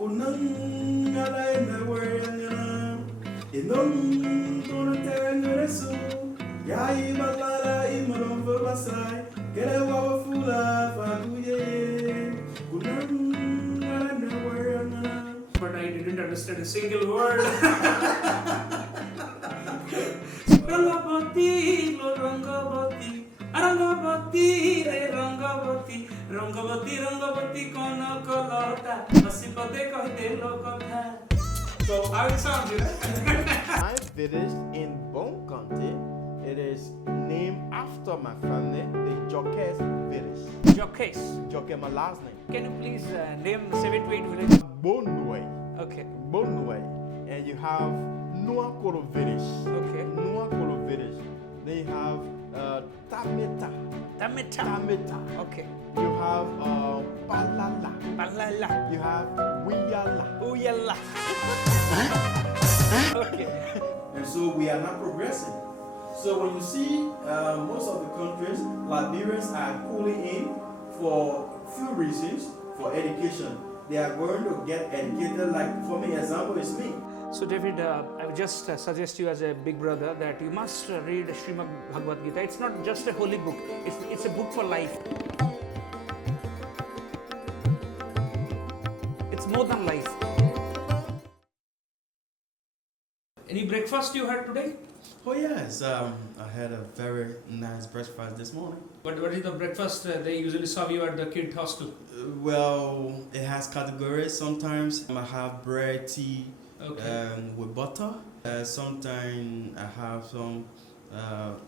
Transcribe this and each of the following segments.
But I didn't understand a single word. Rangabati, lo Rangabati, Rangabati, re Rangabati, Rangabati, Rangabati, kono kolota, basipate kohte lo kotha. So how it sounds? I'm village in Bon County. It is named after my family, the Jorkeah village. Jorkeah. Jorkeah, my last name. Can you please name 7 to 8 villages? Bonway. Okay. Bonway. And you have Nuakolo village. Okay. Nuakolo village. Then you have Tameta. Tameta. Tameta. Okay. You have Palala. Palala. You have Uyala. Uyala. Okay. And so we are not progressing. So when you see most of the countries, Liberians are cooling in for few reasons. For education, they are going to get educated. Like for me, example is me. So David, I would just suggest you as a big brother that you must read Srimad Bhagavad Gita. It's not just a holy book, it's a book for life. It's more than life. Any breakfast you had today? Oh yes, I had a very nice breakfast this morning. What is the breakfast they usually serve you at the KIIT hostel? Well, it has categories. Sometimes I have bread, tea, Okay. with butter. Sometimes I have some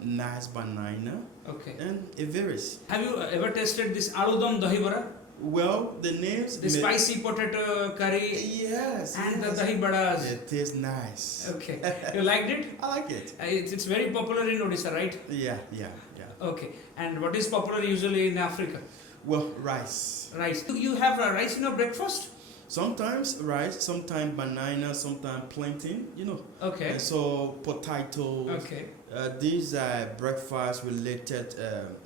nice banana. Okay. And it varies. Have you ever tasted this aludam dahi vada? Well, the names. The spicy potato curry Yes. and yes. the dahi badas. It tastes nice. Okay. You liked it? I like it. It's very popular in Odisha, right? Yeah. Okay. And what is popular usually in Africa? Well, rice. Rice. Do you have rice in your breakfast? Sometimes rice, sometimes banana, sometimes plantain, Okay. And so potatoes. Okay. These are breakfast related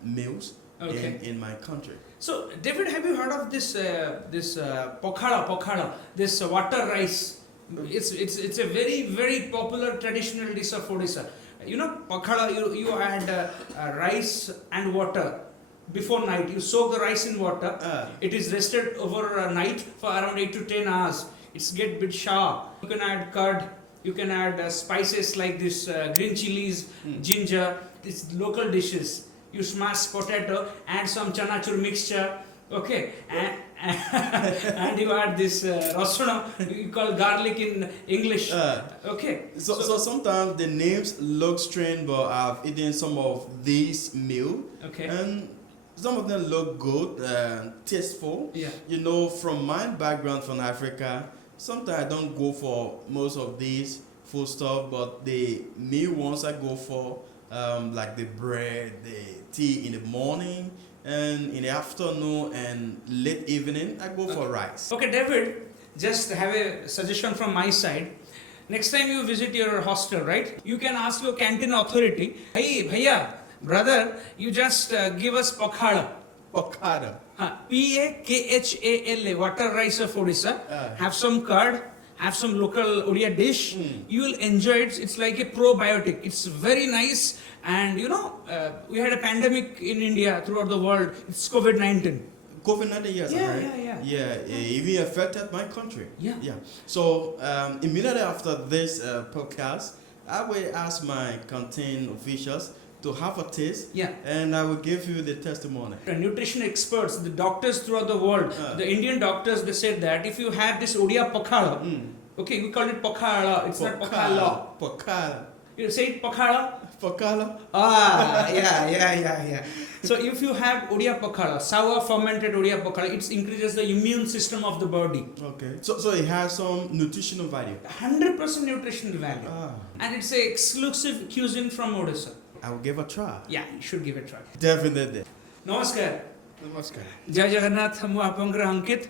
meals Okay. in my country. So, David, have you heard of this pokhala, this water rice? It's a very popular traditional dish of Odisha. You know, pokhala, you add rice and water before night. You soak the rice in water. It is rested over a night for around 8 to 10 hours. It's get bit sour. You can add curd. You can add spices like this green chilies, ginger. It's local dishes. You smash potato, add some chanachur mixture, okay, and you add this rasuna, you call garlic in English, okay. So sometimes the names look strange, but I've eaten some of these meal, okay, and some of them look good, tasteful. Yeah. From my background from Africa, sometimes I don't go for most of these food stuff, but the meal ones I go for. Like the bread, the tea in the morning, and in the afternoon and late evening, I go for rice. Okay, David, just have a suggestion from my side. Next time you visit your hostel, right? You can ask your canteen authority, hey, bhaiya, brother, you just give us pokhala. Pokhala. P-A-K-H-A-L-A, water rice of Odisha. Have some curd. Have some local Odia dish, you will enjoy it. It's like a probiotic. It's very nice. And we had a pandemic in India throughout the world. It's COVID-19. COVID-19, yes. Yeah, it even affected my country. Yeah. So immediately after this podcast, I will ask my canteen officials to have a taste, and I will give you the testimony. The nutrition experts, the doctors throughout the world, the Indian doctors, they said that if you have this Odia pokhala, okay, we call it pokhala, it's not pokhala. Pokhala. You say it pokhala? Pokhala. Yeah. So if you have Odia pokhala, sour fermented Odia pokhala, it increases the immune system of the body. Okay. So it has some nutritional value. 100% nutritional value. And it's an exclusive cuisine from Odisha. I will give a try. Yeah, you should give it a try. Definitely. Namaskar. Namaskar. Jai Jagannath, mu apangra Ankit.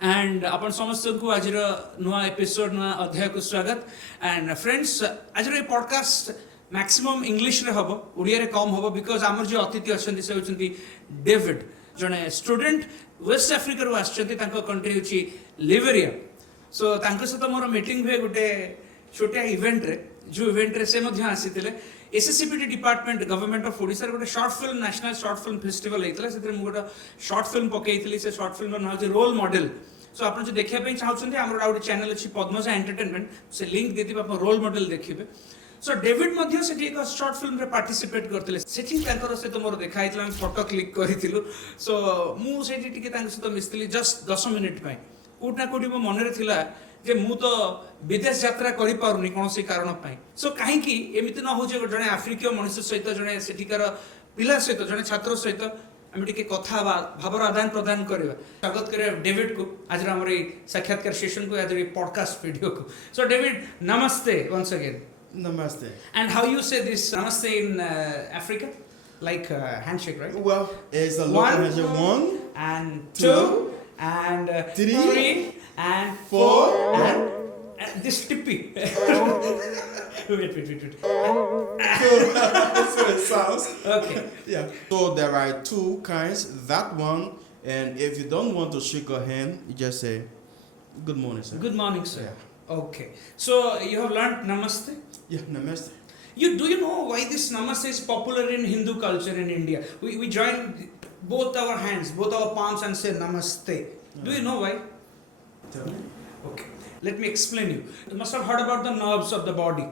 And apan samastanku ajira nua episode nua adhyay ku swagat. And friends, ajira podcast maximum English re habo, Odia re kam habo because amar je atiti achandi se hochandi David, jane student West Africa रू आछंती तांको country होची Liberia सो तांको सहित मोर meeting हुए गोटे छोटिया event रे जो इवेंट रे से मध्य आसीतिले SSCPT department government of Odisha रे गोटे short film national short film festival हेतला सेतिर मु गोटे शॉर्ट फिल्म पकेइतली से शॉर्ट फिल्म नाम होची रोल मॉडल सो आपण जो देखिया पई चाहउछन्ती हमर आउट चैनल अछि पद्मजा एंटरटेनमेंट से लिंक देति आप रोल मॉडल देखिबे सो डेविड मध्य सेठी एक शॉर्ट फिल्म रे पार्टिसिपेट करथिले सेठी तांकर से तो मोर देखाइतला हम फोटो क्लिक करिथिलु सो मु सेठी टिके तांक सहित मिसथिली जस्ट 10 मिनिट पई कोठना कोठी मो मन रे थिला जे मु तो विदेश यात्रा करि पारुनी कोनोसी कारण पई सो काहे कि एमिति न हो जे जने अफ्रिकीय मनुष्य सहित जने सेठीकर पिला सहित जने छात्र सहित हम टिके कथा भावर आदान प्रदान करबा स्वागत करे डेविड को आज हमर साक्षात्कार सेशन को आज पॉडकास्ट वीडियो को so David namaste once again Namaste. And how you say this namaste in Africa? Like handshake, right? Well, it's a local handshake. 1 and 2 and 3 and 4 and this tippy. wait. So it sounds. Okay. Yeah. So there are two kinds. That one, and if you don't want to shake a hand, you just say, "Good morning, sir." Good morning, sir. Yeah. Okay. So you have learned namaste? Yeah, namaste. Do you know why this namaste is popular in Hindu culture in India? We join both our hands, both our palms and say namaste. Do you know why? Tell me. Okay. Let me explain you. You must have heard about the nerves of the body,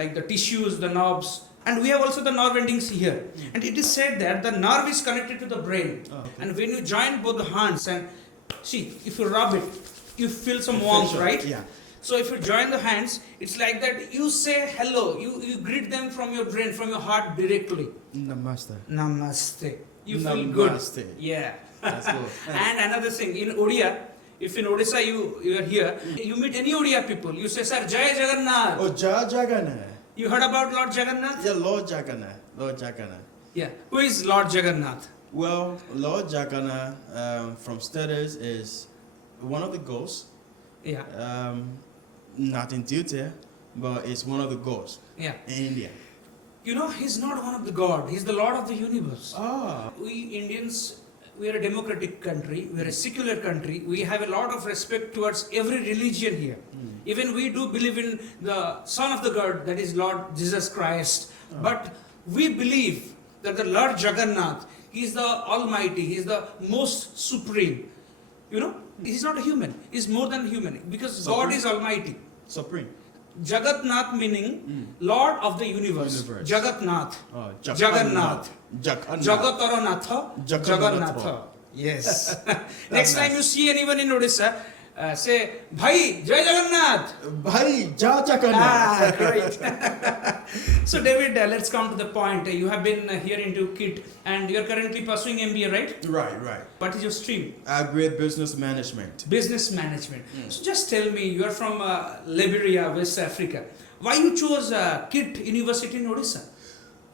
like the tissues, the nerves. And we have also the nerve endings here. And it is said that the nerve is connected to the brain. Oh, okay. And when you join both the hands and see, if you rub it, you feel some warmth, right? Yeah. So if you join the hands, it's like that you say hello, you greet them from your brain, from your heart directly. Namaste. Namaste. You feel Namaste. good. Yeah. That's good. And another thing, in Odia, if in Odisha you are here, you meet any Odia people, you say, Sir, Jai Jagannath. Oh, Jagannath. You heard about Lord Jagannath? Yeah, Lord Jagannath. Lord Jagannath. Yeah. Who is Lord Jagannath? Well, Lord Jagannath from studies is one of the ghosts. Yeah. Not in detail, but it's one of the gods Yeah. in India. You know, he's not one of the God, he's the Lord of the universe. Ah. We Indians, we are a democratic country, we are a secular country, we have a lot of respect towards every religion here. Even we do believe in the Son of the God, that is Lord Jesus Christ. But we believe that the Lord Jagannath, he is the Almighty, he is the most supreme. You know, he's not a human, he's more than human because Supreme. God is Almighty. Supreme. Jagannath meaning Lord of the universe. Jagannath. Oh, Jagannath. Jagannath. Jagataranath. Jagannath. Yes. Next time you see anyone in Odisha, say, Bhai, Jai Jagannath. Bhai, Jagannath. Great. So David, let's come to the point. You have been here into KIIT and you are currently pursuing MBA, right? Right. What is your stream? Agri business management. Business management. So just tell me, you are from Liberia, West Africa. Why you chose KIIT University in Odisha?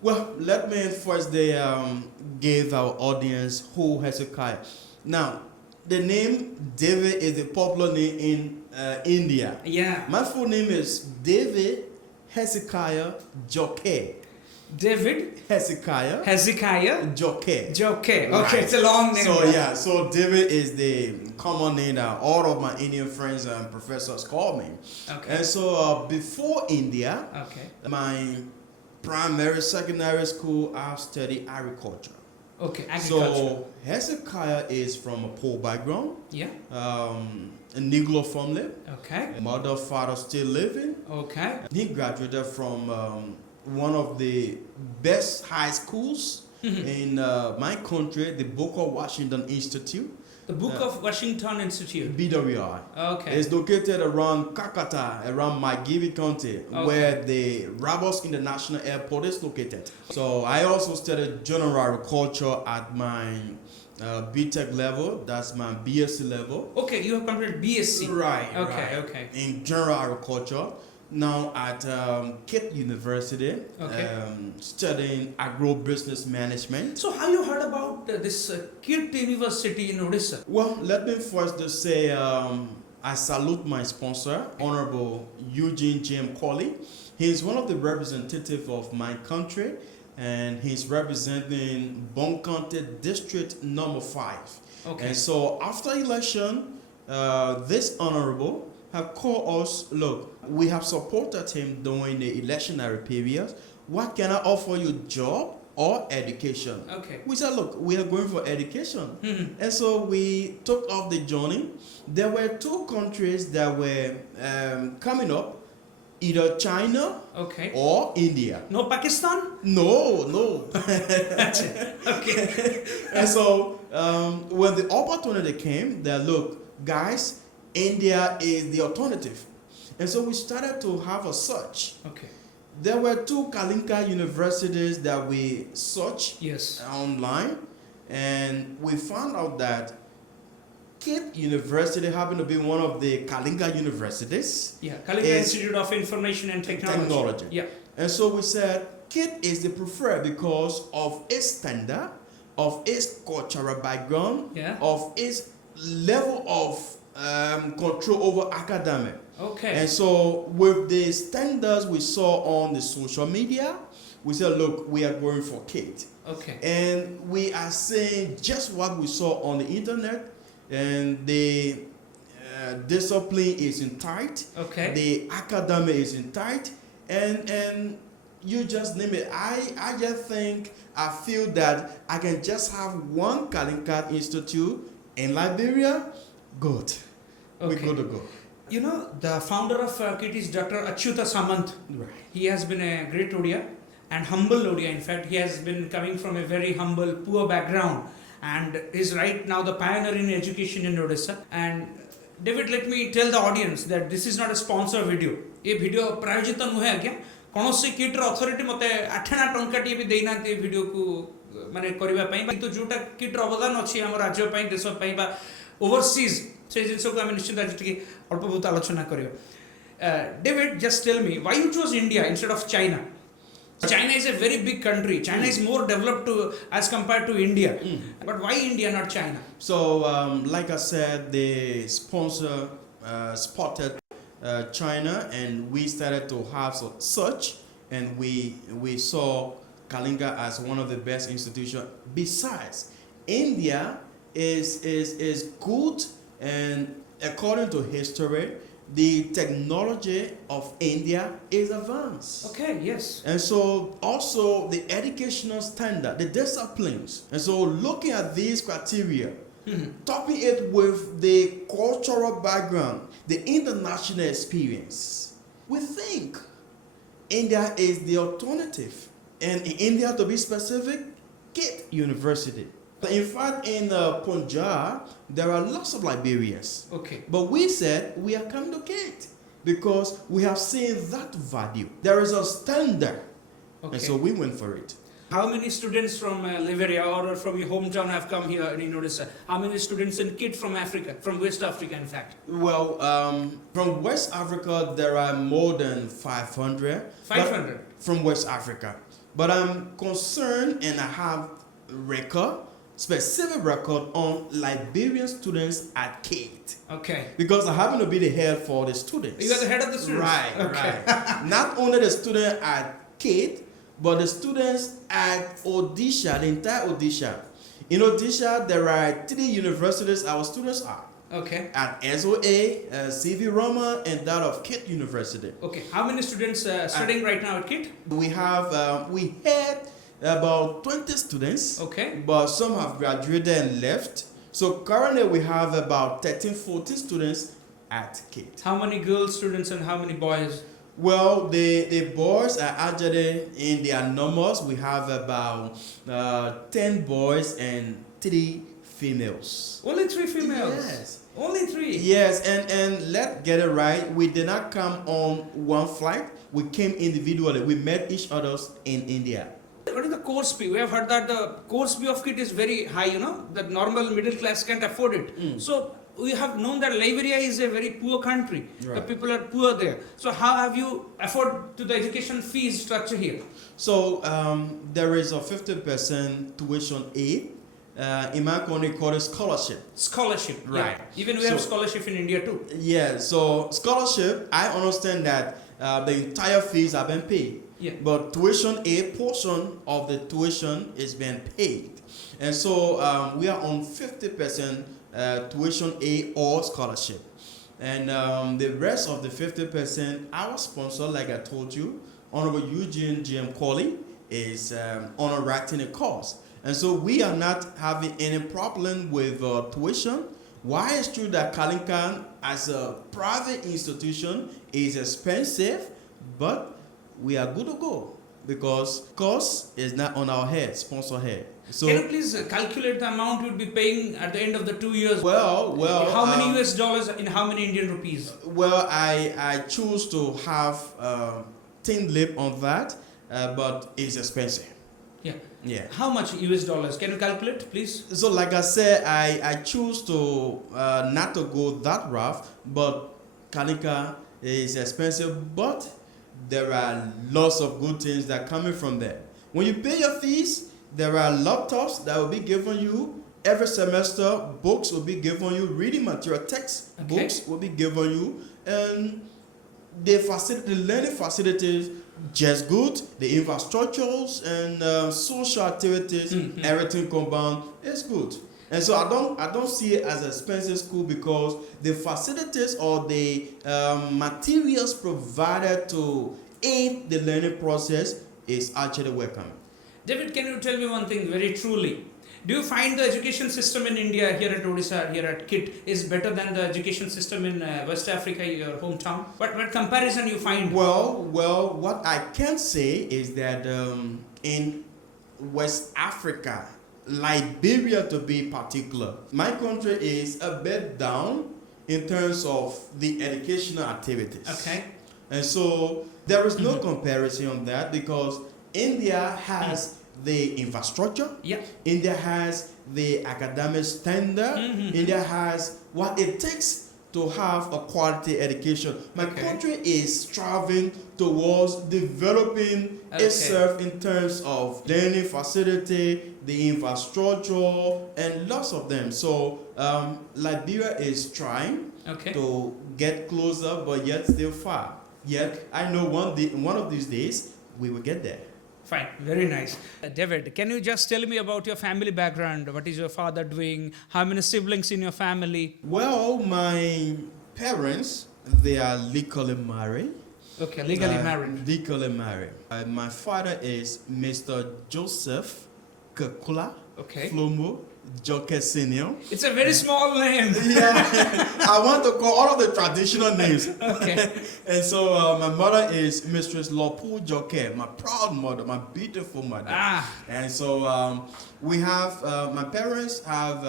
Well, let me first give our audience who Hezekiah. Now, the name David is a popular name in India. Yeah. My full name is David Hezekiah Jorkeah. David Hezekiah Hezekiah Jorkeah. Jorkeah. Okay, Right. it's a long name. So David is the common name that all of my Indian friends and professors call me. Okay. And so before India, Okay. my primary, secondary school, I studied agriculture. Okay. Agriculture. So Hezekiah is from a poor background, Yeah. a Negro family. Okay. Mother, father still living. Okay. He graduated from one of the best high schools in my country, the Booker Washington Institute. The Book of Washington Institute. BWI. Okay. It's located around Kakata, around McGill County, where the Rabos International Airport is located. So I also studied general agriculture at my BTech level. That's my BSc level. Okay, you have completed BSc. Right. Okay, right. okay. In general agriculture. Now at KIIT University, Okay. studying agro-business management. So how you heard about this KIIT University in Odisha? Well, let me first just say I salute my sponsor, Honorable Eugene J.M. Colley. He's one of the representatives of my country, and he's representing Bon County District number 5. Okay. And so after election, this honorable have called us, look, we have supported him during the electionary period. What can I offer you, job or education? Okay. We said, look, we are going for education. Mhm. And so we took off the journey. There were two countries that were coming up, either China Okay. or India. No Pakistan? No. That's it. Okay. And so when the opportunity came, that look, guys, India is the alternative. And so we started to have a search. Okay. There were two KIIT universities that we searched Yes. online, and we found out that KIIT University happened to be one of the KIIT universities. Yeah. Kalinga Is- Institute of Information and Technology. Yeah. And so we said KIIT is the preferred because of its standard, of its cultural background, Yeah. of its level of control over academic. Okay. And so with the standards we saw on the social media, we said, look, we are going for KIIT. Okay. And we are saying just what we saw on the internet, and the discipline is in tight, Okay. the academic is in tight, and you just name it. I just think, I feel that I can just have one KIIT Institute in Liberia. Good. We're Okay. good to go. You know, the founder of KIIT is Dr. Achyuta Samant. Right. He has been a great Odia and humble Odia. In fact, he has been coming from a very humble, poor background and is right now the pioneer in education in Odisha. And David, let me tell the audience that this is not a sponsor video. ये video प्रायोजित नुहे आज्ञा कौनसी KIIT ର authority मते 8 टंकाटी भी देना ते वीडियो को माने करबा पई किंतु जोटा KIIT ର अवदान अछि हम राज्य पई देश पई बा ओवरसीज से जिनस को हम निश्चित आज टिके अल्प बहुत आलोचना करियो. David, just tell me why you chose India instead of China? China is a very big country. China is more developed as compared to India. But why India, not China? So, like I said, the sponsor spotted China, and we started to have search, and we saw Kalinga as one of the best institutions. Besides, India is good, and according to history, the technology of India is advanced. Okay, yes. And so also the educational standard, the disciplines. And so looking at these criteria, topping it with the cultural background, the international experience, we think India is the alternative. And in India, to be specific, KIIT University. In fact, in Punjab, there are lots of Liberians. Okay. But we said we are coming to KIIT because we have seen that value. There is a standard. Okay. And so we went for it. How many students from Liberia or from your hometown have come here in Odisha? How many students in KIIT from Africa, from West Africa, in fact? Well, from West Africa, there are more than 500. 500? From West Africa. But I'm concerned, and I have specific record on Liberian students at KIIT. Okay. Because I happen to be the head for the students. You are the head of the students? Right, Okay. right. Not only the student at KIIT, but the students at Odisha, the entire Odisha. In Odisha, there are 3 universities our students are. Okay. At SOA, CV Roma, and that of KIIT University. Okay. How many students studying right now at KIIT? We have, we had about 20 students. Okay. But some have graduated and left. So currently we have about 13, 14 students at KIIT. How many girl students and how many boys? Well, the boys are actually in their numbers. We have about 10 boys and 3 females. Only 3 females? Yes. Only 3? Yes, and let's get it right. We did not come on one flight. We came individually. We met each other in India. What is the course fee? We have heard that the course fee of KIIT is very high, you know, that normal middle class can't afford it. So we have known that Liberia is a very poor country. Right. The people are poor there. So how have you afford to the education fees structure here? So there is a 50% tuition aid. In my country called it scholarship. Scholarship. Right. Yeah. Even we have scholarship in India too. Yeah, so scholarship, I understand that the entire fees have been paid. Yeah. But tuition A portion of the tuition is being paid. And so we are on 50% tuition A or scholarship. And the rest of the 50%, our sponsor, like I told you, Honorable Eugene G.M. Colley, is honor writing a course. And so we are not having any problem with tuition. Why it's true that Kalinkan as a private institution is expensive, but we are good to go because cost is not on our head, sponsor head. So can you please calculate the amount you'd be paying at the end of the 2 years? well, How many US dollars in how many Indian rupees? Well, I choose to have thin lip on that, but it's expensive. Yeah. Yeah. How much US dollars? Can you calculate, please? So like I said, I choose to not to go that rough, but Kalinka is expensive, but there are lots of good things that are coming from there. When you pay your fees, there are laptops that will be given you every semester. Books will be given you. Reading material, textbooks will be given you, and the learning facilities just good. The infrastructures and social activities, everything combined is good. And so I don't see it as an expensive school because the facilities or the materials provided to aid the learning process is actually welcome. David, can you tell me one thing very truly? Do you find the education system in India, here at Odisha, here at KIIT, is better than the education system in West Africa, your hometown? What comparison you find? Well, what I can say is that in West Africa, Liberia to be particular, my country is a bit down in terms of the educational activities. Okay. And so there is no comparison on that because India has the infrastructure. Yeah. India has the academic standard. India has what it takes to have a quality education. My country is striving towards developing itself in terms of learning facility, the infrastructure, and lots of them. So Liberia is trying to get closer, but yet still far. Yet I know one of these days we will get there. Fine, very nice. David, can you just tell me about your family background? What is your father doing? How many siblings in your family? Well, my parents, they are legally married. Okay, legally married. Legally married. My father is Mr. Joseph Kekula Flomo Jorkeah Senior. It's a very small name. Yeah, I want to call all of the traditional names. Okay. And so my mother is Mistress Lopu Jorkeah, my proud mother, my beautiful mother. And so we have, my parents have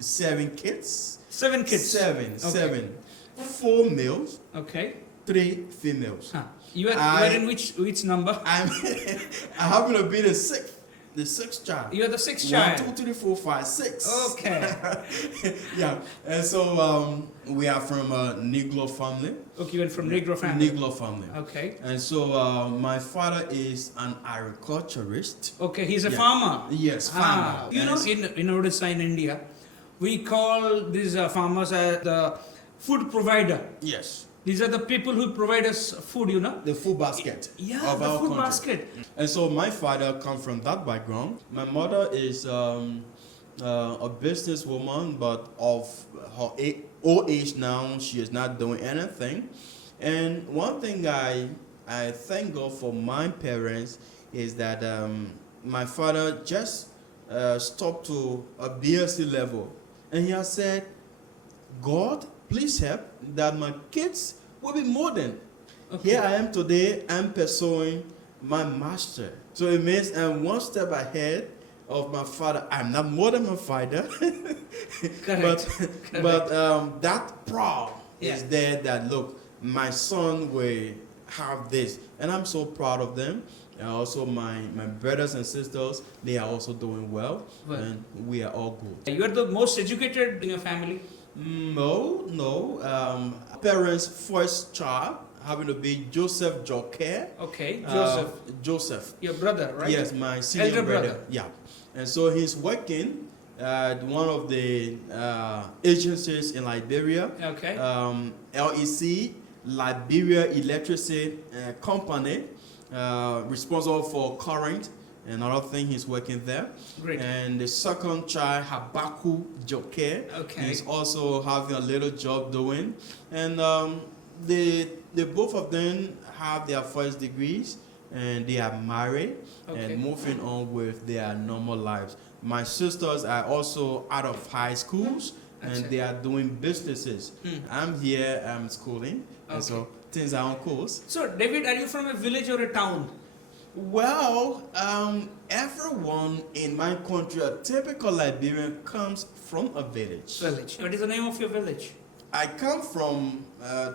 7 kids. 7 kids? Seven. 4 males. Okay. 3 females. You are in which number? I happen to be the sixth child. You are the 6th child. 1, 2, 3, 4, 5, 6. Okay. Yeah. And so we are from a Negro family. Okay, you went from Negro family. Negro family. Okay. And so my father is an agriculturist. Okay, he's a farmer. Yes, farmer. You know, in Odisha, in India, we call these farmers the food provider. Yes. These are the people who provide us food, you know. The food basket. Yeah, of the our food country. basket. And so my father comes from that background. My mother is a businesswoman, but of her old age now, she is not doing anything. And one thing I thank God for my parents is that my father just stopped to a BSc level. And he has said, God, please help that my kids will be modern. Here I am today, I'm pursuing my master. So it means I'm one step ahead of my father. I'm not more than my father. but that proud is there that, look, my son will have this. And I'm so proud of them. And also my brothers and sisters, they are also doing well. And we are all good. You are the most educated in your family? No. Parents' first child having to be Joseph Jorkeah. Okay, Joseph. Your brother, right? Yes, my senior elder brother. Yeah. And so he's working at one of the agencies in Liberia. Okay. LEC, Liberia Electricity Company. responsible for current and other thing. He's working there. Great. And the second child, Hezekiah Jorkeah, Okay. he's also having a little job doing. And they both of them have their first degrees, and they are married Okay. and moving on with their normal lives. My sisters are also out of high schools, and Achha. they are doing businesses. I'm here, I'm schooling, and so things are on course. So, David, are you from a village or a town? Well, everyone in my country, a typical Liberian, comes from a village. Village. What is the name of your village? I come from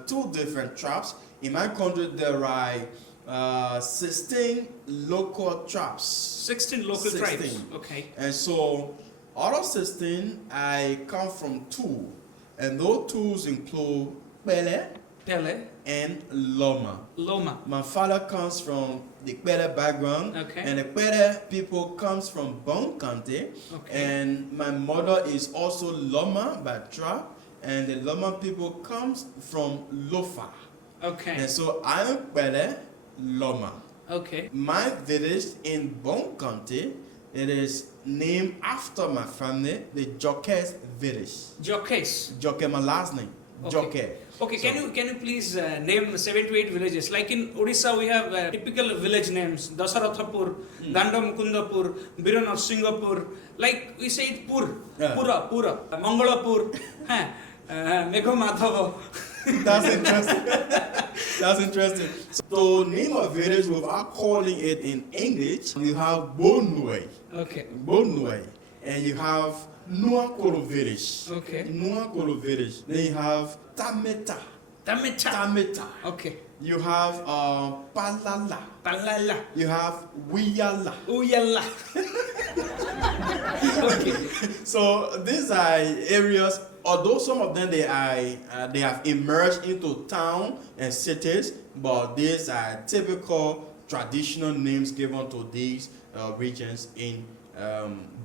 two different tribes. In my country, there are 16 local tribes. 16 local 16. tribes. Okay. And so, out of 16, I come from two. And those two include Pele Tele, and Loma. Loma. My father comes from the Pele background, Okay. and the Pele people comes from Bon County, Okay. and my mother is also Loma by tribe, and the Loma people comes from Lofa. Okay. And so I'm Pele Loma. Okay. My village in Bon County, it is named after my family, the Jorkeah village. Jorkeah. Jorkeah, my last name. Okay. Jorkeah. Okay, So- can you please name 7 to 8 villages? Like in Odisha, we have typical village names: Dasarathapur, Dandamkundapur, Bhubaneswar. Like we say it Pur, Yeah. Pura, Mangalapur, Meghamadhava. That's interesting. That's interesting. So, name a village without calling it in English, you have Bonue, Okay. and you have Nuakoro village. Okay. Nuakoro village. Then you have Tameta. Tamita. Okay. You have Palala. Palala. You have Wiyala. Uyalla. Okay. So these are areas, although some of them they have emerged into town and cities, but these are typical traditional names given to these regions in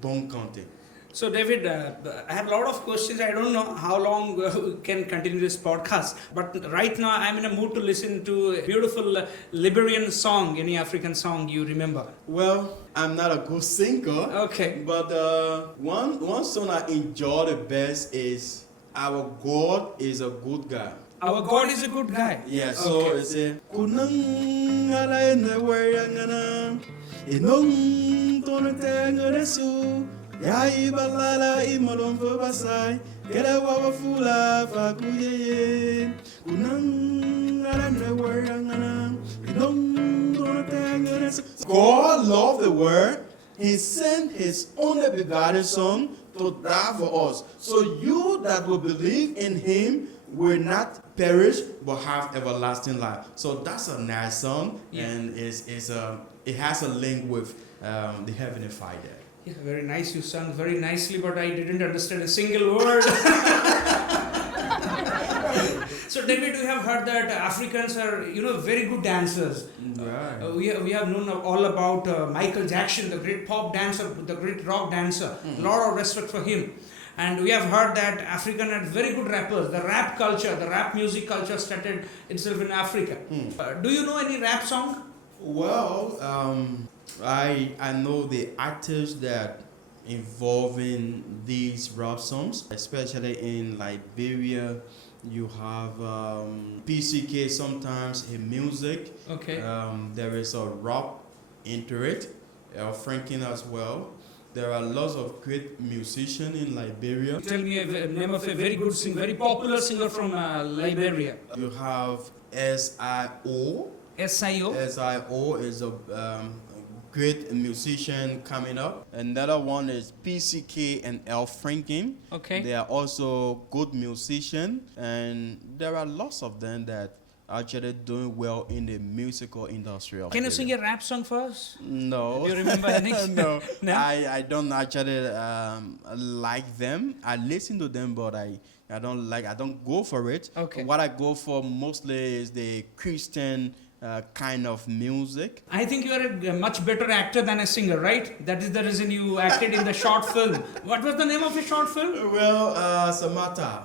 Bon County. So, David, I have a lot of questions. I don't know how long we can continue this podcast, but right now I'm in a mood to listen to a beautiful Liberian song, any African song you remember. Well, I'm not a good singer, Okay. but one song I enjoy the best is "Our God is a Good Guy." Our God is a good guy. Yeah, so Okay. it's a kunang alay na wayangana inong tonatanga resu ya ibalala imalon fabasai kela wawafula fakuyeye kunang alay na wayangana inong tonatanga resu. God loved the world. He sent His only begotten Son to die for us. So you that will believe in Him will not perish but have everlasting life. So that's a nice song, Yeah. and it has a link with the Heavenly Father. Yeah, very nice. You sung very nicely, but I didn't understand a single word. So, David, we have heard that Africans are, very good dancers. Right. We have known all about Michael Jackson, the great pop dancer, the great rock dancer. Lot of respect for him. And we have heard that African are very good rappers. The rap culture, the rap music culture started itself in Africa. Do you know any rap song? Well, I know the artists that involved in these rap songs, especially in Liberia. You have PCK sometimes in music. Okay. There is a rap into it, Franklin as well. There are lots of great musicians in Liberia. Tell me a name of a very good singer, very popular singer from Liberia. You have SIO. SIO. SIO is a great musician coming up. Another one is PCK and L. Franklin. Okay. They are also good musicians, and there are lots of them that are actually doing well in the musical industry. Can you sing a rap song for us? No. Do you remember any? No. No? I don't actually like them. I listen to them, but I don't go for it. Okay. What I go for mostly is the Christian kind of music. I think you are a much better actor than a singer, right? That is the reason you acted in the short film. What was the name of your short film? Well, Samata.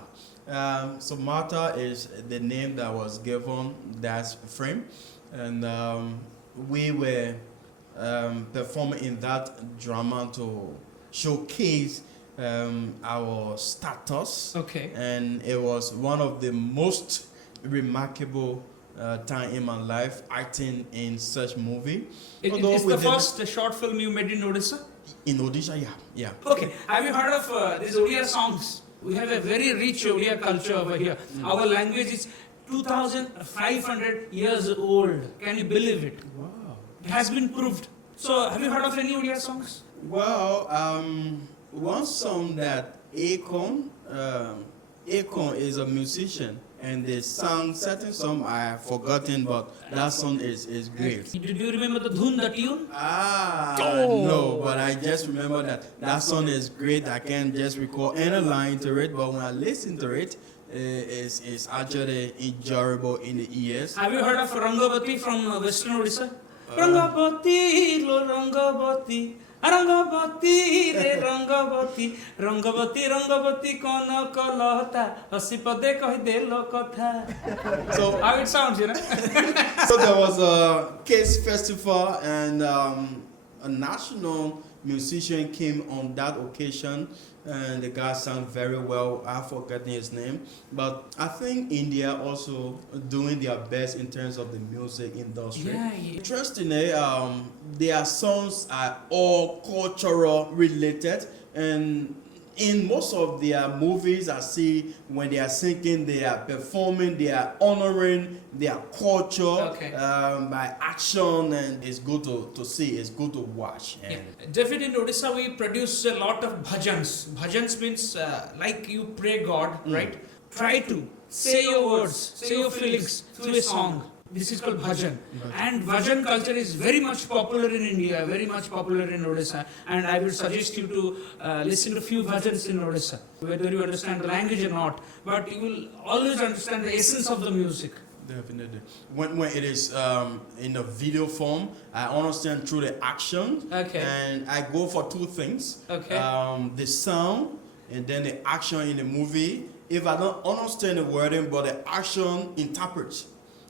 Samata is the name that was given that frame, and we were performing in that drama to showcase our status. Okay. And it was one of the most remarkable time in my life acting in such movie. It's the first short film you made in Odisha? In Odisha, yeah. Okay. Have you heard of these Odia songs? We have a very rich Odia culture over here. Our language is 2,500 years old. Can you believe it? Wow. It has been proved. So, have you heard of any Odia songs? Well, one song that Akon is a musician, and they sang certain song I have forgotten, but that song is great. Do you remember the dhun, the tune? No, but I just remember that song is great. I can't just recall any line to it, but when I listen to it, it's actually enjoyable in the ears. Have you heard of Rangavati from Western Odisha? Rangavati, lo Rangavati, Rangavati, re Rangavati, Rangavati, kona kalata, hasipade kahi delo katha. So How it sounds, you know? So there was a KIIT festival, and a national musician came on that occasion, and the guy sang very well. I've forgotten his name, but I think India also doing their best in terms of the music industry. Yeah. Interestingly, their songs are all cultural related, and in most of their movies, I see when they are singing, they are performing, they are honoring their culture by action, and it's good to see, it's good to watch. Yeah. Definitely in Odisha we produce a lot of bhajans. Bhajans means like you pray God, right? Try to say your words, say your feelings through a song. This is called bhajan. And bhajan culture is very much popular in India, very much popular in Odisha. And I would suggest you to listen to few bhajans in Odisha, whether you understand the language or not. But you will always understand the essence of the music. Definitely. When it is in a video form, I understand through the action. Okay. And I go for two things. Okay. The sound and then the action in the movie. If I don't understand the wording, but the action interprets.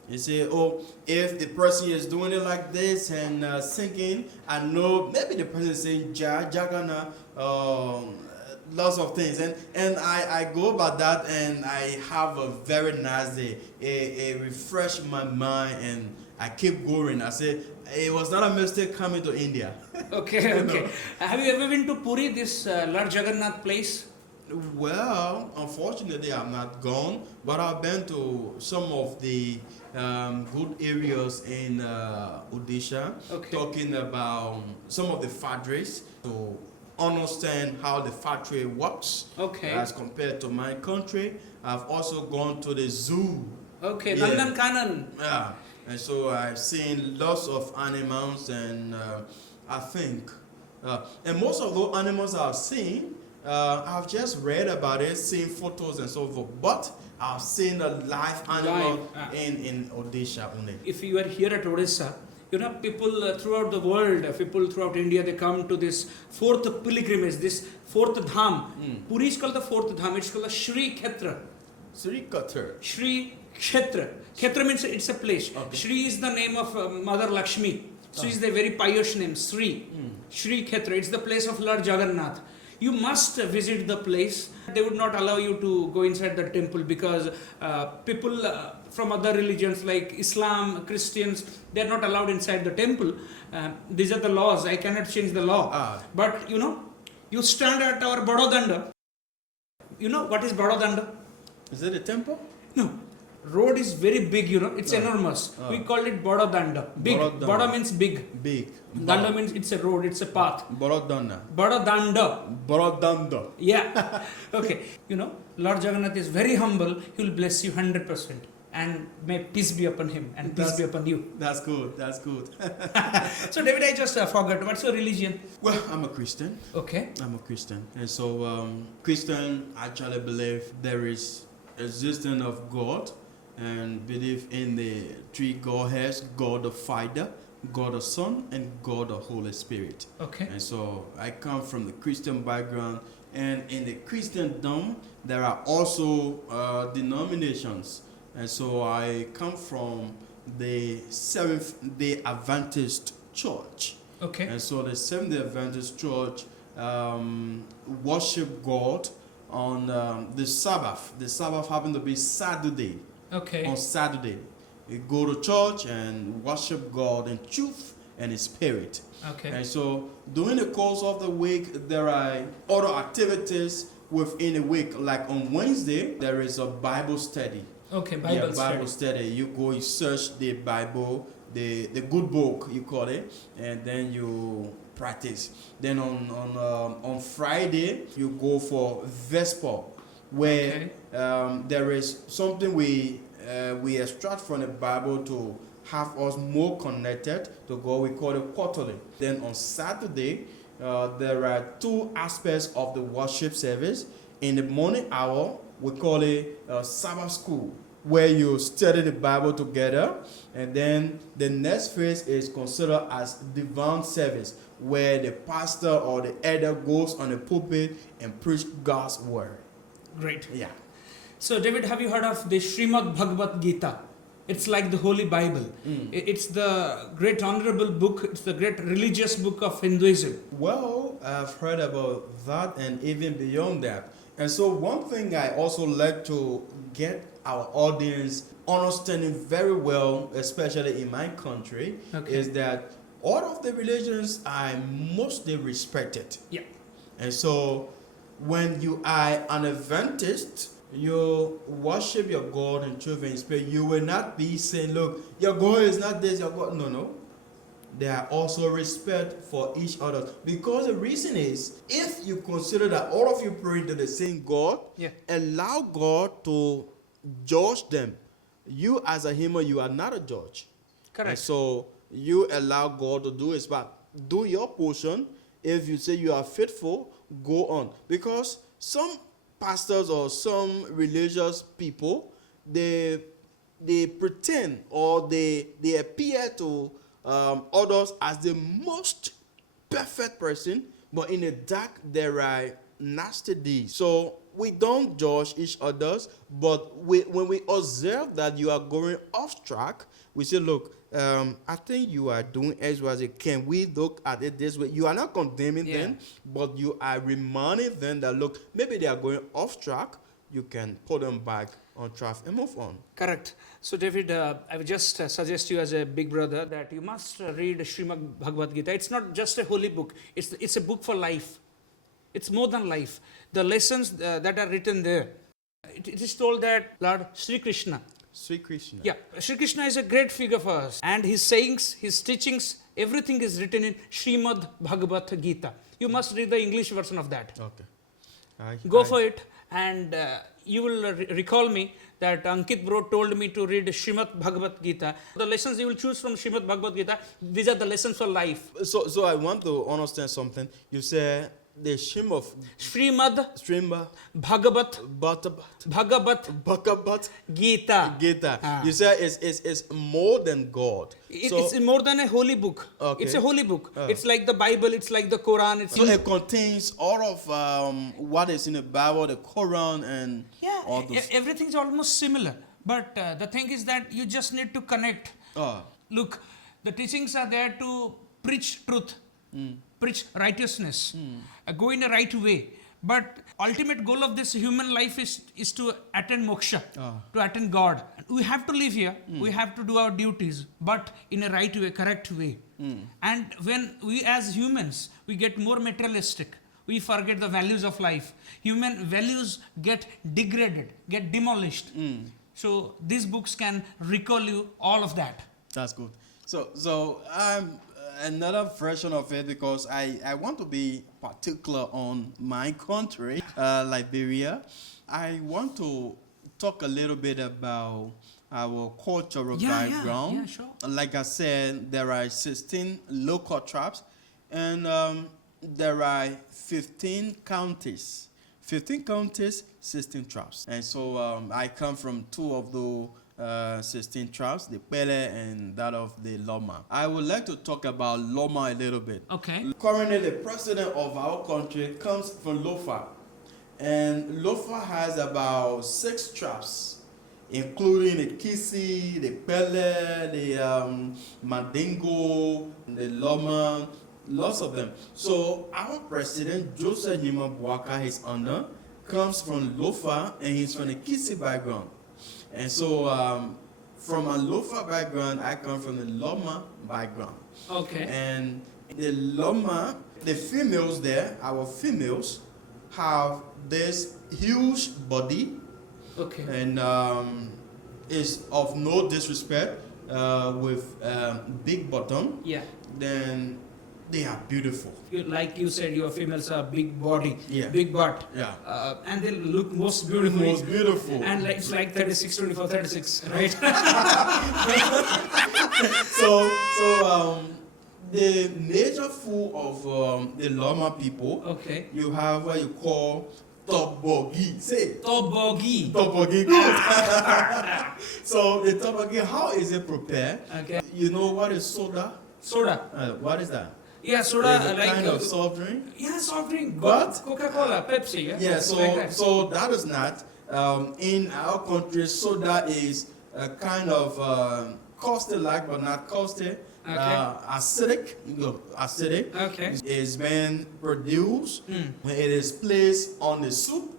You say, oh, if the person is doing it like this and singing, I know maybe the person is saying Jagannath, lots of things. And I go by that, and I have a very nice day. It refresh my mind, and I keep going. I say, it was not a mistake coming to India. Okay. Have you ever been to Puri, this Lord Jagannath place? Well, unfortunately, I'm not gone, but I've been to some of the good areas in Odisha, talking about some of the factories to understand how the factory works as compared to my country. I've also gone to the zoo. Okay, Nandan Kanan. Yeah, and so I've seen lots of animals, and I think, and most of those animals I've seen, I've just read about it, seen photos and so forth, but I've seen a live animal in Odisha only. If you are here at Odisha, you know, people throughout the world, people throughout India, they come to this fourth pilgrimage, this fourth dham. Puri is called the fourth dham. It's called the Shri Kshetra. Shri Kshetra. Shri Kshetra. Kshetra means it's a place. Okay. Shri is the name of Mother Lakshmi. So it's the very pious name, Shri. Shri Kshetra. It's the place of Lord Jagannath. You must visit the place. They would not allow you to go inside the temple because people from other religions like Islam, Christians, they are not allowed inside the temple. These are the laws. I cannot change the law. But you know, you stand at our Bododanda. You know what is Bododanda? Is it a temple? No. Road is very big, you know, it's enormous. We call it Bododanda. Big. Bodo means big. Big. Danda means it's a road, it's a path. Bododanda. Bododanda. Yeah. Okay. You know, Lord Jagannath is very humble. He will bless you 100%. And may peace be upon him and peace be upon you. That's good. That's good. So, David, I just forgot. What's your religion? Well, I'm a Christian. Okay. I'm a Christian. And so, Christian actually believe there is existence of God, and believe in the three Godheads: God the Father, God the Son, and God the Holy Spirit. Okay. And so I come from the Christian background, and in the Christendom there are also denominations. And so I come from the Seventh-day Adventist Church. Okay. And so the Seventh-day Adventist Church worship God on the Sabbath. The Sabbath happened to be Saturday. Okay. On Saturday, you go to church and worship God in truth and in spirit. Okay. And so during the course of the week, there are other activities within a week. Like on Wednesday, there is a Bible study. Okay, Bible study. You go, you search the Bible, the good book, you call it, and then you practice. Then on Friday, you go for Vesper, where there is something we extract from the Bible to have us more connected to God. We call it quarterly. Then on Saturday, there are two aspects of the worship service. In the morning hour, we call it Sabbath school, where you study the Bible together. And then the next phase is considered as divine service, where the pastor or the elder goes on the pulpit and preach God's word. Great. Yeah. So, David, have you heard of the Srimad Bhagavad Gita? It's like the Holy Bible. It's the great honorable book. It's the great religious book of Hinduism. Well, I've heard about that and even beyond that. And so one thing I also like to get our audience understanding very well, especially in my country, is that all of the religions are mostly respected. Yeah. And so when you are an Adventist, you worship your God in truth and spirit. You will not be saying, look, your God is not this, your God. No. There are also respect for each other. Because the reason is, if you consider that all of you pray to the same God, allow God to judge them. You as a human, you are not a judge. Correct. And so you allow God to do his part. Do your portion. If you say you are faithful, go on. Because some pastors or some religious people, they pretend or they appear to others as the most perfect person, but in the dark there are nasty deeds. So we don't judge each other, but when we observe that you are going off track, we say, look, I think you are doing X, Y, Z. Can we look at it this way? You are not condemning them, but you are reminding them that, look, maybe they are going off track. You can put them back on track and move on. Correct. So, David, I would just suggest you as a big brother that you must read Srimad Bhagavad Gita. It's not just a holy book. It's a book for life. It's more than life. The lessons that are written there. It is told that Lord Sri Krishna. Sri Krishna. Yeah, Sri Krishna is a great figure for us. And his sayings, his teachings, everything is written in Srimad Bhagavad Gita. You must read the English version of that. Okay. Go for it. And you will recall me that Ankit bro told me to read Srimad Bhagavad Gita. The lessons you will choose from Srimad Bhagavad Gita, these are the lessons for life. So I want to understand something. You say the Srimad Bhagavad Gita. You say it's more than God. It's more than a holy book. Okay. It's a holy book. It's like the Bible. It's like the Quran. So it contains all of what is in the Bible, the Quran, and all those. Everything's almost similar. But the thing is that you just need to connect. Look, the teachings are there to preach truth, preach righteousness, go in a right way. But ultimate goal of this human life is to attain moksha, to attain God. We have to live here. We have to do our duties, but in a right way, correct way. And when we as humans, we get more materialistic, we forget the values of life. Human values get degraded, get demolished. So these books can recall you all of that. That's good. So I'm another version of it because I want to be particular on my country, Liberia. I want to talk a little bit about our cultural background. Yeah, sure. Like I said, there are 16 local tribes and there are 15 counties. 15 counties, 16 tribes. And so I come from two of the 16 tribes, the Pele and that of the Loma. I would like to talk about Loma a little bit. Okay. Currently, the president of our country comes from Lofa. And Lofa has about 6 tribes. including the Kisi, the Pele, the Mandingo, the Loma, lots of them. So our president, Joseph Nima Boaka, his honor, comes from Lofa and he's from the Kisi background. And so from a Lofa background, I come from the Loma background. Okay. And the Loma, the females there, our females, have this huge body. Okay. And is of no disrespect with big bottom. Yeah. Then they are beautiful. Like you said, your females are big body, Yeah. big butt. Yeah. And they look most beautiful. Most beautiful. And like, it's like 36, 24, 36, right? So the major food of the Loma people, Okay. you have what you call tobogi. Say Tobogi. tobogi. Good. So the tobogi, how is it prepared? Okay. You know what is soda? Soda. What is that? Yeah, soda It's a like kind of soft drink. yeah, soft drink. But Coca-Cola, Pepsi. Yeah. yeah, Like that. so that is not. In our country, soda is a kind of caustic-like, but not caustic. Okay. Acidic. Okay. Is being produced. Mm. When it is placed on the soup,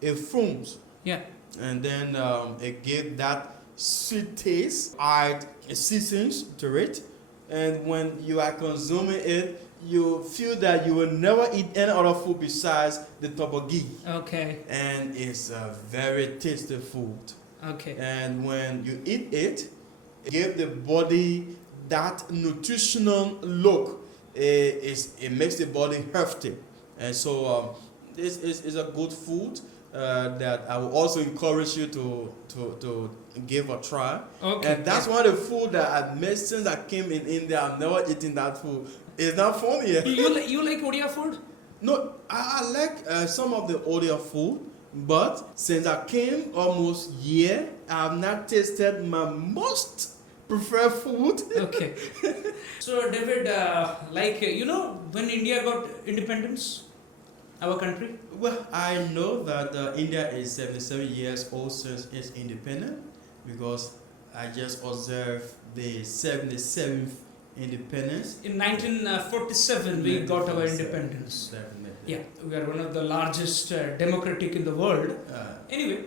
it foams, Yeah. and then it gives that sweet taste, add seasons to it, and when you are consuming it, you feel that you will never eat any other food besides the tobogi, Okay. and it's a very tasty food. Okay. And when you eat it, it gives the body that nutritional look. It makes the body healthy, and so this is a good food that I will also encourage you to give a try. Okay. And that's one of the food that I missed since I came in India. I've never eaten that food. It's not funny. You like Odia food? No, I like some of the Odia food, but since I came almost year, I have not tasted my most preferred food. Okay. So David, when India got independence, our country? Well, I know that India is 77 years old since it's independent, because I just observed the 77th independence. In 1947, we got our 1947. independence. Definitely. Yeah, we are one of the largest democratic in the world. Anyway,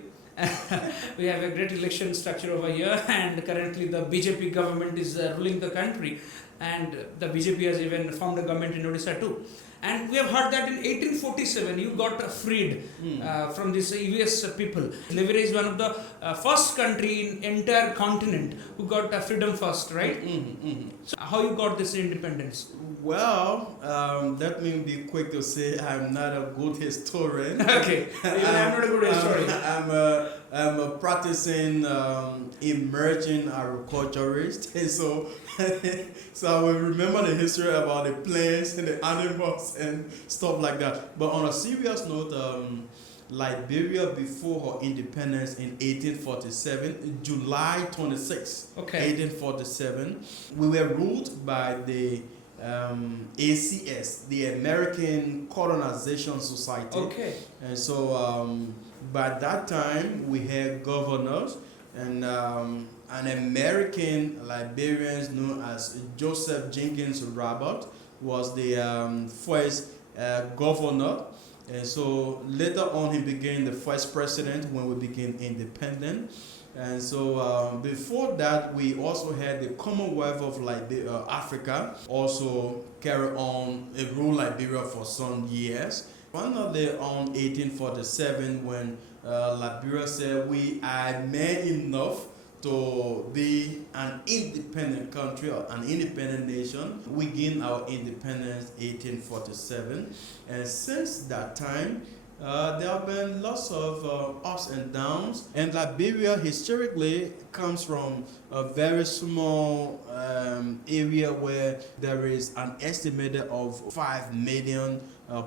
we have a great election structure over here, and currently the BJP government is ruling the country, and the BJP has even formed a government in Odisha too. And we have heard that in 1847 you got freed from these US people. Liberia is one of the first country in entire continent who got freedom first, right? So how you got this independence? Well, let me be quick to say I'm not a good historian. Okay, even I'm not a good historian. I'm a practicing emerging agriculturist, and so I will remember the history about the plants and the animals and stuff like that. But on a serious note, Liberia, before her independence in 1847, July 26, Okay. 1847, we were ruled by the ACS, the American Colonization Society. Okay. And so by that time we had governors, and an American Liberian known as Joseph Jenkins Robert was the first governor. And so later on he became the first president when we became independent. And so before that, we also had the Commonwealth of Africa also carry on a rule Liberia for some years. Finally, on 1847, when Liberia said we are men enough to be an independent country or an independent nation, we gained our independence 1847. And since that time, there have been lots of ups and downs, and Liberia historically comes from a very small area where there is an estimated of 5 million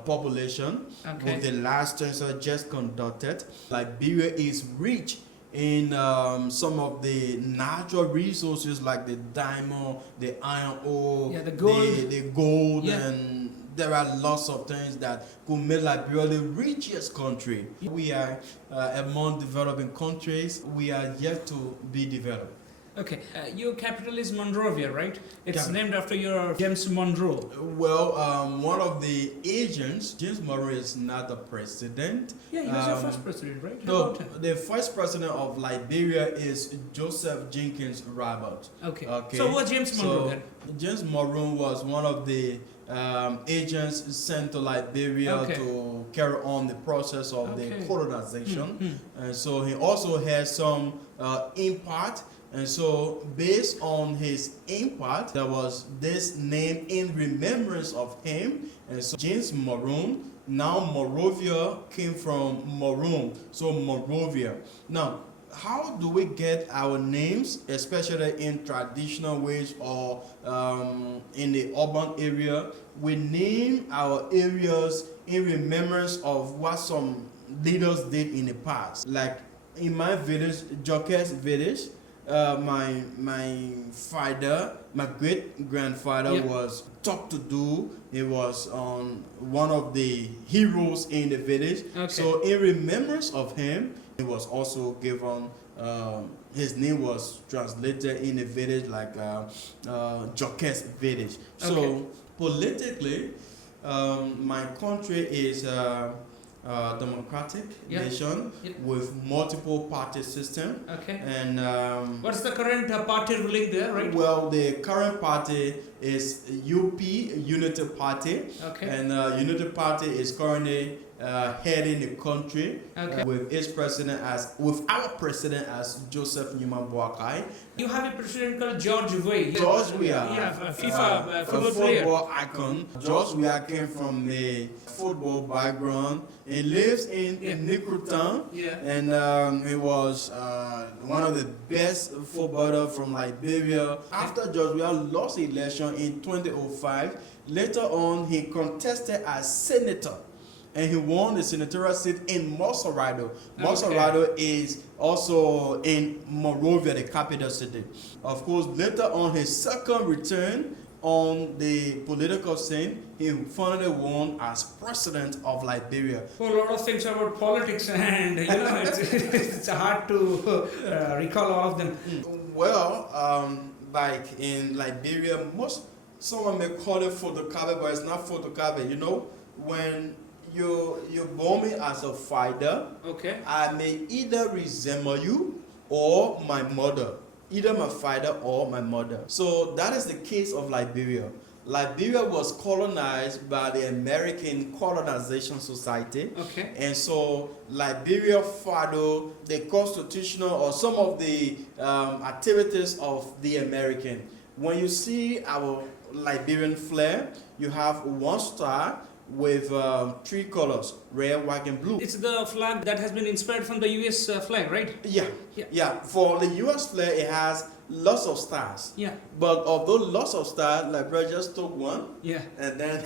population. Okay. With the last census just conducted, Liberia is rich in some of the natural resources like the diamond, the iron ore, Yeah, the gold. the gold, Yeah. and there are lots of things that could make Liberia the richest country. We are among developing countries. We are yet to be developed. Okay, your capital is Monrovia, right? It's Capital. named after your James Monroe. Well, one of the agents, James Monroe, is not the president. Yeah, he was your first president, right? How No, about him? the first president of Liberia is Joseph Jenkins Robert. Okay. Okay. So what James Monroe then? James Monroe was one of the agents sent to Liberia Okay. to carry on the process of the Okay. colonization. And so he also had some impact. And so based on his impact, there was this name in remembrance of him. And so James Maroon, now Monrovia came from Maroon, so Monrovia. Now, how do we get our names, especially in traditional ways or in the urban area? We name our areas in remembrance of what some leaders did in the past. Like in my village, Jorkeah's village, my father, my great grandfather was top to do. He was one of the heroes in the village. Okay. So in remembrance of him, he was also given. His name was translated in the village like Jorkeah's village. Okay. So politically, my country is democratic nation with multiple party system. Okay. And What's the current party ruling there, right? well, the current party is UP, Unity Party. Okay. And Unity Party is currently heading the country with our president as Joseph Newman Boakai. You have a president called George Weah. George Weah, Yeah, a FIFA a football player. football icon. George Weah came from a football background. He lives in Nikrutan, and he was one of the best footballers from Liberia. After George Weah lost the election in 2005, later on he contested as senator. And he won the senatorial seat in Mohapatra. Mohapatra is also in Monrovia, the capital city. Of course, later on his second return on the political scene, he finally won as president of Liberia. Well, a lot of things about politics, and it's hard to recall all of them. Well, like in Liberia, someone may call it photocopy, but it's not photocopy. You know, when you born me as a fighter, Okay. I may either resemble you or my mother. Either my father or my mother. So that is the case of Liberia. Liberia was colonized by the American Colonization Society. Okay. And so Liberia followed the constitutional or some of the activities of the American. When you see our Liberian flag, you have one star with three colors, red, white, and blue. It's the flag that has been inspired from the US flag, right? Yeah. For the US flag, it has lots of stars. Yeah. But of those lots of stars, Liberia just took one. Yeah. And then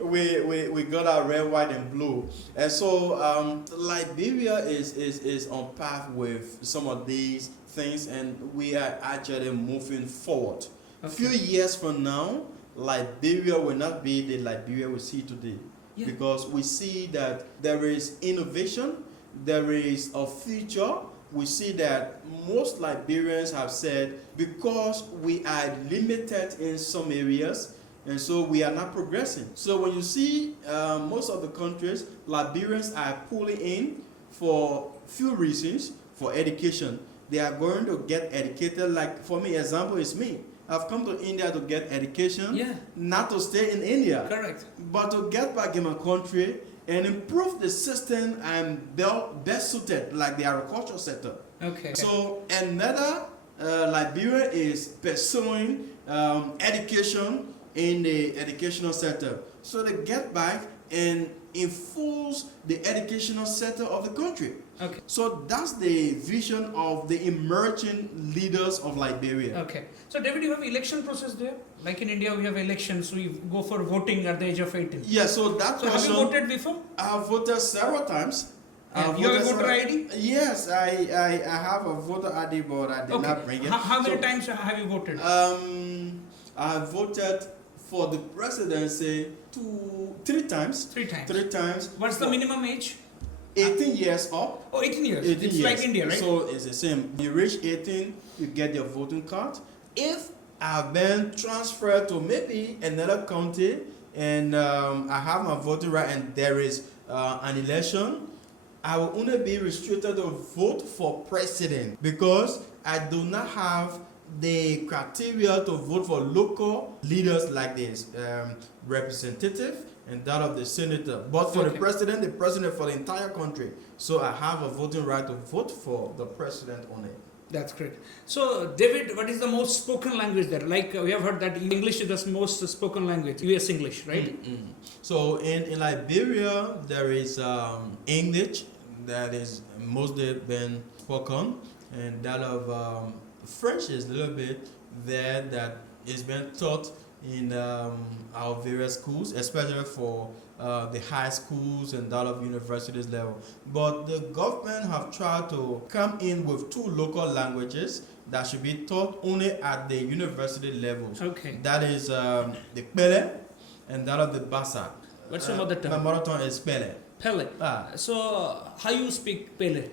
we got our red, white, and blue. And so Liberia is on path with some of these things, and we are actually moving forward. A few years from now, Liberia will not be the Liberia we see today. Yeah. Because we see that there is innovation, there is a future. We see that most Liberians have said, because we are limited in some areas, and so we are not progressing. So when you see most of the countries, Liberians are pulling in for few reasons. For education, they are going to get educated. Like for me, example is me. I've come to India to get education, not to stay in India, Correct. but to get back in my country and improve the system I'm best suited, like the agricultural sector. Okay. So another Liberia is pursuing education in the educational sector. So they get back and enforce the educational sector of the country. Okay. So that's the vision of the emerging leaders of Liberia. Okay. So, David, you have election process there? Like in India, we have elections, so you go for voting at the age of 18. Yeah, so that So, have you voted before? I have voted several times. You have a voter ID? Yes, I have a voter ID, but I did not bring it. How many times have you voted? I have voted for the presidency 3 times. 3 times. 3 times. What's the minimum age? 18 years up. Oh, 18 years. 18 it's years. like India, right? So it's the same. You reach 18, you get your voting card. If I've been transferred to maybe another county and I have my voting right and there is an election, I will only be restricted to vote for president because I do not have the criteria to vote for local leaders like this representative and that of the senator. But for the president for the entire country. So I have a voting right to vote for the president only. That's great. So, David, what is the most spoken language there? Like we have heard that English is the most spoken language, US English, right? Mm-hmm. So in Liberia, there is English that is mostly been spoken, and that of French is a little bit there that is being taught in our various schools, especially for the high schools and that of universities level. But the government have tried to come in with 2 local languages that should be taught only at the university levels. Okay. That is the Pele and that of the Bassa. What's your mother tongue? My mother tongue is Pele. Pele. Ah. So, how you speak Pele?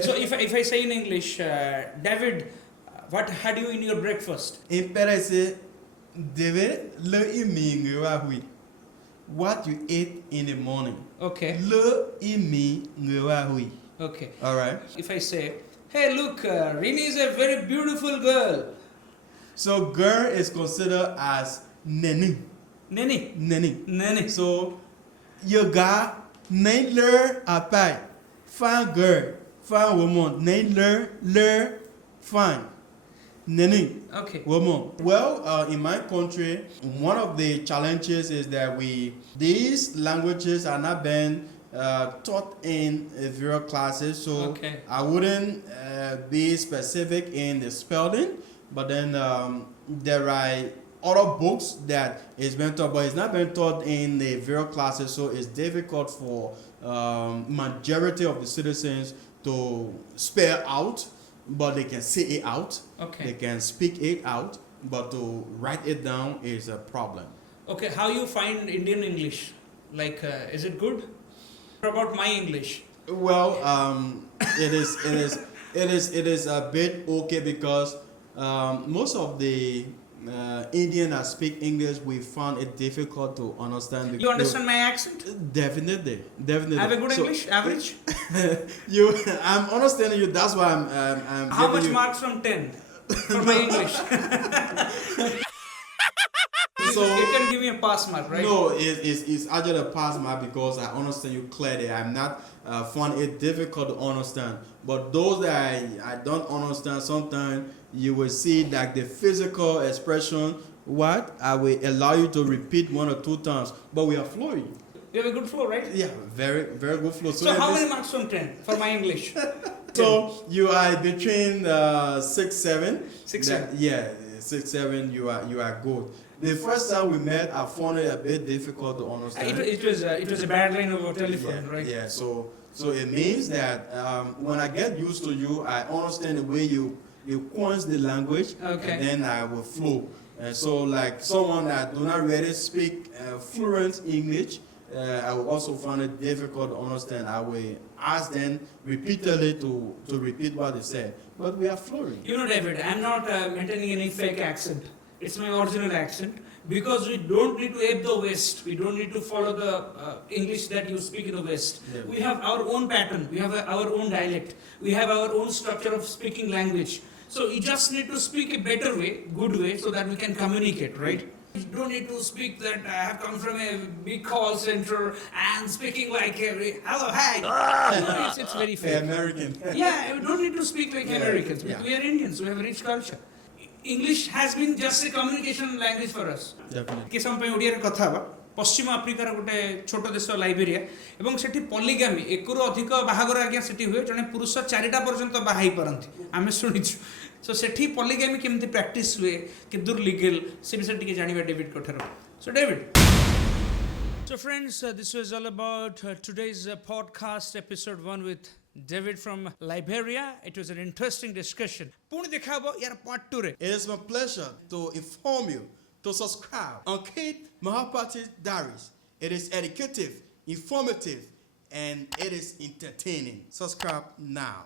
So, if I say in English, David, what had you in your breakfast? In Pele, say, David, le imi ngewa hui. What you ate in the morning. Okay. Le imi ngewa hui. Okay. All right. If I say, hey, look, Rini is a very beautiful girl. So girl is considered as neni. Neni. Neni. Neni. So you got nine learn apai. Fine girl. Fine woman. Nine learn fine. Neni. Okay. Woman. Well, in my country, one of the challenges is that these languages are not being taught in various classes, so I wouldn't be specific in the spelling, but then there are other books that is being taught, but it's not being taught in the various classes, so it's difficult for majority of the citizens to spell out, but they can say it out. Okay. They can speak it out, but to write it down is a problem. Okay, how you find Indian English? Like, is it good? What about my English? Well, it is a bit okay because most of the Indian that speak English, we found it difficult to understand. You understand my accent? Definitely. I have a good English, average. I'm understanding you. That's why I'm. How much marks from 10 for my English? So you can give me a pass mark, right? No, it's actually a pass mark because I understand you clearly. I'm not find it difficult to understand. But those that I don't understand, sometimes you will see like the physical expression. What I will allow you to repeat 1 or 2 times, but we are flowing. You have a good flow, right? Yeah, very very good flow. So how many marks from 10 for my English? So you are between 6, 7. 6, 7. Yeah, 6, 7. You are good. The first time we met, I found it a bit difficult to understand. It was a bad line over telephone, right? Yeah. So it means that when I get used to you, I understand the way you coins the language, and then I will flow. And so, like someone that do not really speak fluent English, I will also find it difficult to understand. I will ask them repeatedly to repeat what they said. But we are flowing. You know, David, I'm not maintaining any fake accent. It's my original accent because we don't need to ape the West. We don't need to follow the English that you speak in the West. Yeah. We have our own pattern. We have our own dialect. We have our own structure of speaking language. So you just need to speak a better way, good way, so that we can communicate, right? You don't need to speak that I have come from a big call center and speaking like hello, hi. No, it's very fake. American. Yeah, we don't need to speak like Americans. Yeah. We are Indians. We have a rich culture. English has been just a communication language for us. Definitely. कि समय पे ओडिया रे कथा बा पश्चिम अफ्रिकार गोटे छोट देश Liberia एवं सेठी पॉलीगामी एकरो अधिक बाहागर आज्ञा सेठी हुए जने पुरुष 4टा पर्यंत बाहाई परंती आमे सुनिछु सो सेठी पॉलीगामी केमती प्रैक्टिस हुए कि दूर लीगल से विषय टिके जानिबा डेविड कोठारो सो David. So friends, this was all about today's podcast episode 1 with David from Liberia. It was an interesting discussion. Puni dekhabo yar part 2 re. It is my pleasure to inform you to subscribe on KIIT Mohapatra Diaries. It is educative, informative, and it is entertaining. Subscribe now.